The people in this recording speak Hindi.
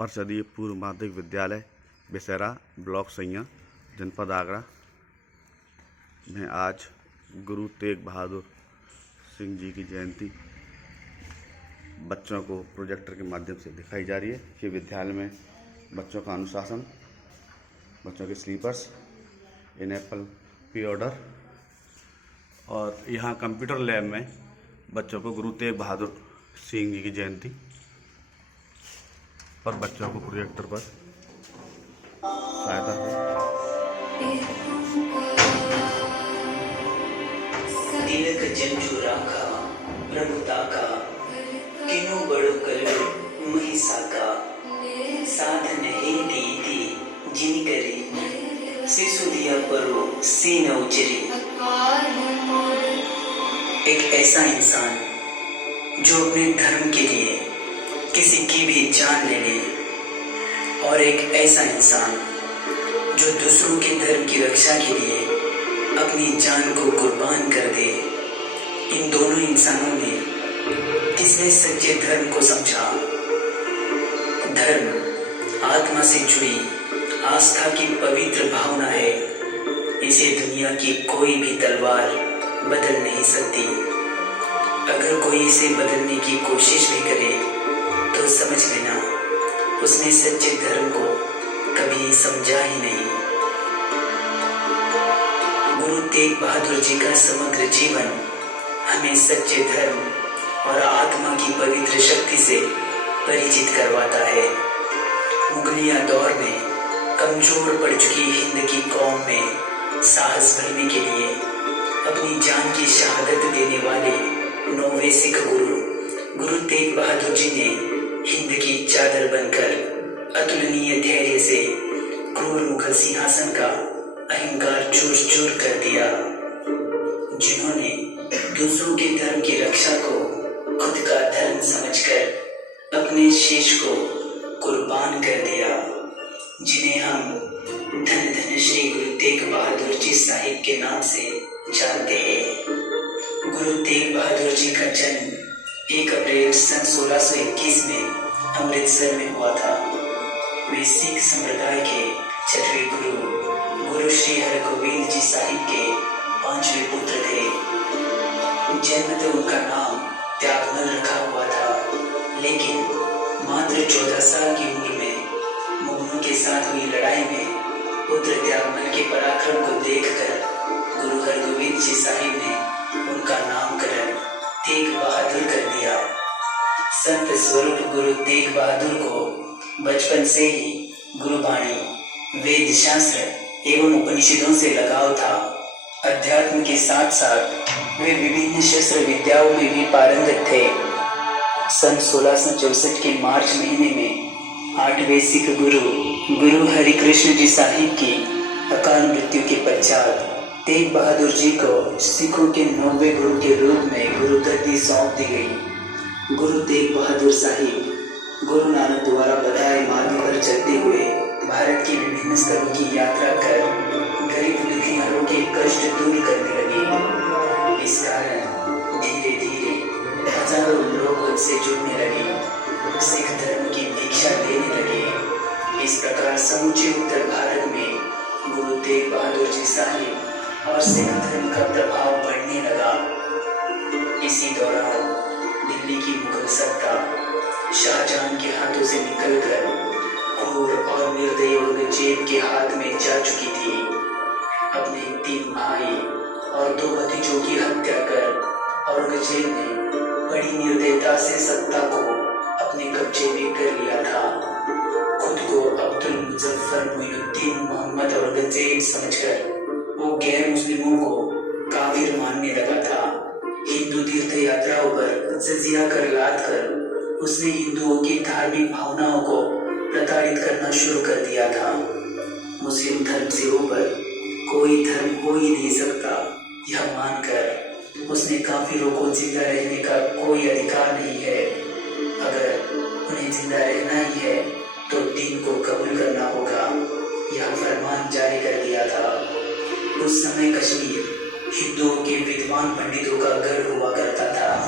परिषदीय पूर्व माध्यमिक विद्यालय बिसेरा ब्लॉक सैया जनपद आगरा में आज गुरु तेग बहादुर सिंह जी की जयंती बच्चों को प्रोजेक्टर के माध्यम से दिखाई जा रही है। कि विद्यालय में बच्चों का अनुशासन, बच्चों के स्लीपर्स, इनेपल पी ऑर्डर और यहाँ कंप्यूटर लैब में बच्चों को गुरु तेग बहादुर सिंह जी की जयंती पर बच्चों को प्रोजेक्टर पर सहायता तिलक जंजू राखा प्रभुता का किनो बड़ो कलो महिषा साधन हे दी जिन करी शिशु दिया परो से न उचरी। एक ऐसा इंसान जो अपने धर्म के लिए किसी की भी जान ले ले, और एक ऐसा इंसान जो दूसरों के धर्म की रक्षा के लिए अपनी जान को कुर्बान कर दे। इन दोनों इंसानों ने किसने सच्चे धर्म को समझा। धर्म आत्मा से जुड़ी आस्था की पवित्र भावना है। इसे दुनिया की कोई भी तलवार बदल नहीं सकती। अगर कोई इसे बदलने की कोशिश भी करे तो समझ लेना उसने सच्चे धर्म को कभी समझा ही नहीं। गुरु तेग बहादुर जी का समग्र जीवन हमें सच्चे धर्म और आत्मा की पवित्र शक्ति से परिचित करवाता है। मुगलिया दौर में कमजोर पड़ चुकी हिंद की कौम में साहस भरने के लिए अपनी जान की शहादत देने वाले 9वें सिख गुरु तेग बहादुर जी ने हिंद की चादर बनकर अतुलनीय धैर्य से क्रूर मुगल सिंहासन का अहंकार चूर चूर कर दिया। जिन्होंने दूसरों के धर्म की रक्षा को खुद का धर्म समझकर अपने शीश को कुर्बान कर दिया। जिन्हें हम धन धन श्री गुरु तेग बहादुर जी साहिब के नाम से जानते हैं। गुरु तेग बहादुर जी का जन्म 1 अप्रैल सन 1621 में अमृतसर में हुआ था। वे सिख संप्रदाय के 6वें गुरु श्री हरगोविंद जी साहिब के 5वें पुत्र थे। जन्म तो उनका नाम त्यागमल रखा हुआ था, लेकिन मात्र 14 साल की उम्र में मुगलों के साथ हुई लड़ाई में पुत्र त्यागमल के पराक्रम को देखकर गुरु हरगोविंद जी साहिब ने उनका नामकरण तेग बहादुर कर दिया। संत स्वरूप गुरु तेग बहादुर को बचपन से ही गुरुबाणी, वेद शास्त्र एवं उपनिषदों से लगाव था। अध्यात्म के साथ साथ वे विभिन्न शस्त्र विद्याओं में भी पारंगत थे। सन 1664 के मार्च महीने में 8वें सिख गुरु हरिकृष्ण जी साहिब की अकाल मृत्यु के पश्चात तेग बहादुर जी को सिखों के 9वें गुरु के रूप में गुरुगद्दी सौंप दी गई। गुरु तेग बहादुर साहिब गुरु नानक द्वारा बताए मार्ग पर चलते हुए भारत के विभिन्न स्थलों की यात्रा कर गरीब दुखी घरों के कष्ट दूर करने लगे। इस कारण धीरे धीरे हजारों लोग उनसे जुड़ने लगे, सिख धर्म की दीक्षा लेने लगे। इस प्रकार समूचे उत्तर भारत में गुरु तेग बहादुर जी साहिब और सिख धर्म का प्रभाव बढ़ने लगा। इसी दौरान दिल्ली की मुगल सत्ता शाहजहां के हाथों से निकलकर क्रूर और निर्दयी औरंगजेब के हाथ में जा चुकी थी। अपने 3 भाई और 2 भतीजों की हत्या कर औरंगजेब ने बड़ी निर्दयता से सत्ता को अपने कब्जे में कर लिया था। खुद को अब्दुल मुजफ्फर मुइनुद्दीन मोहम्मद औरंगजेब समझकर वो गैर मुस्लिमों को काफिर मानने लगा था। हिंदू तीर्थ यात्राओं पर जजिया कर लाद कर उसने हिंदुओं की धार्मिक भावनाओं को प्रताड़ित करना शुरू कर दिया था। मुस्लिम धर्म से ऊपर कोई धर्म हो ही नहीं सकता, यह मानकर उसने काफिरों को जिंदा रहने का कोई अधिकार नहीं है। अगर उन्हें जिंदा रहना ही है तो दीन को कबूल करना होगा, यह फरमान जारी कर दिया था। उस समय कश्मीर हिंदुओं के विद्वान पंडितों